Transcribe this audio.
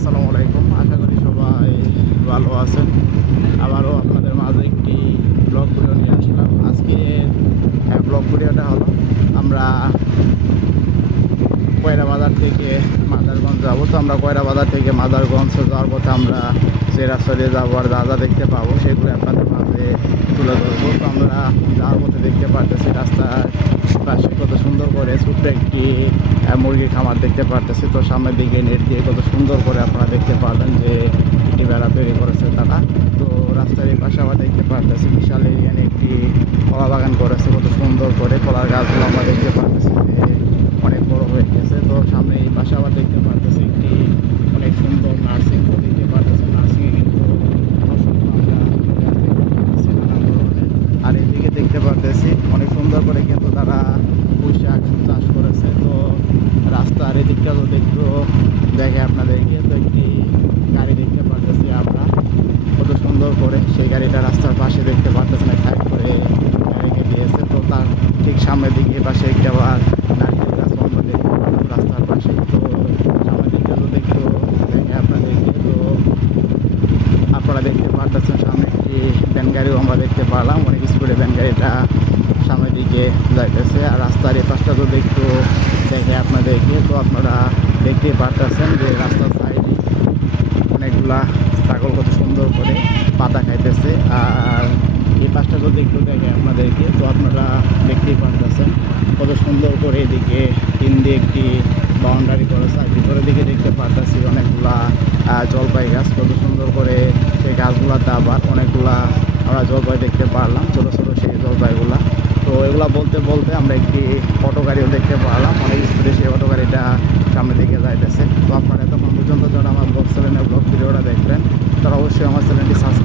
আসসালামু আলাইকুম। আশা করি সবাই ভালো আছেন। আবারও আপনাদের মাঝে একটি ব্লগ ভিডিও নিয়ে আসলাম। আজকে ব্লগ ভিডিওটা হলো আমরা কয়রা বাজার থেকে মাদারগঞ্জ যাবো। তো আমরা কয়রা বাজার থেকে মাদারগঞ্জ যাওয়ার পথে আমরা যে রাস্তা দিয়ে যাবো আর যা যা দেখতে পাবো সেগুলো আপনাদের মাঝে তুলে ধরবো। তো আমরা যাওয়ার পথে দেখতে পারতেছি রাস্তার পাশে কত সুন্দর করে ছোট্ট একটি মুরগির খামার দেখতে পারতেছি। তো সামনের দিকে নেট দিয়ে কত সুন্দর করে আপনারা দেখতে পারবেন যে একটি বেড়া তৈরি করেছে তারা। তো রাস্তার এই পাশে আবার দেখতে পারতেছি বিশাল এরিয়ানে একটি কলা বাগান করেছে কত সুন্দর করে। কলার গাছগুলো আমরা দেখতে পারতেছি যে অনেক বড় হয়ে গেছে। তো সামনে এই পাশে আবার দেখতে পারতেছি একটি অনেক সুন্দর নার্সিং দেখতে পারতেছি। নার্সিংয়ে কিন্তু আর এদিকে দেখতে পারতেছি অনেক সুন্দর করে কিন্তু তারা পুঁইশাক চাষ করেছে। তো রাস্তার এদিকটা তো একটু দেখে আপনাদেরকে তো একটি গাড়ি দেখতে পারতেছি আমরা কত সুন্দর করে। সেই গাড়িটা রাস্তার পাশে দেখতে পারতেছি না, সাইড করে রেখে দিয়েছে। তো তার ঠিক সামনের দিকে পাশে একটি আবার নারকেল গাছ আমরা দেখতে পারলাম রাস্তার পাশে। তো সামনের দিকটা তো একটু দেখে আপনাদেরকে তো আপনারা দেখতে পারতেছেন সামনে একটি ভ্যান গাড়িও আমরা দেখতে পারলাম। অনেক স্পিডে ভ্যান গাড়িটা সামনের দিকে যাইতেছে। আর রাস্তার এই পাশটা তো একটু দেখে আপনাদেরকে তো আপনারা দেখতে পারতেছেন যে রাস্তার সাইডে অনেকগুলা ছাগল কত সুন্দর করে পাতা খাইতেছে। আর এই পাশটা যদি একটু দেখে আপনাদেরকে তো আপনারা দেখতেই পারতেছেন কত সুন্দর করে এদিকে তিন দিয়ে একটি বাউন্ডারি করেছে। আর ভিতরের দিকে দেখতে পারতেছি অনেকগুলা জলপাই গাছ কত সুন্দর করে সেই গাছগুলাতে আবার অনেকগুলা আমরা জলপাই দেখতে পারলাম, ছোটো ছোটো সেই জলপাইগুলা। তো এগুলা বলতে বলতে আমরা একটি অটো গাড়িও দেখতে পারলাম, অনেক স্পিডে সেই অটো গাড়িটা সামনের দিকে যাইতেছে। তো আপনারা এতক্ষণ পর্যন্ত যারা আমার ব্লগ চ্যানেলে ব্লগ ভিডিওটা দেখবেন তারা অবশ্যই আমার চ্যানেলটি সাবস্ক্রাইব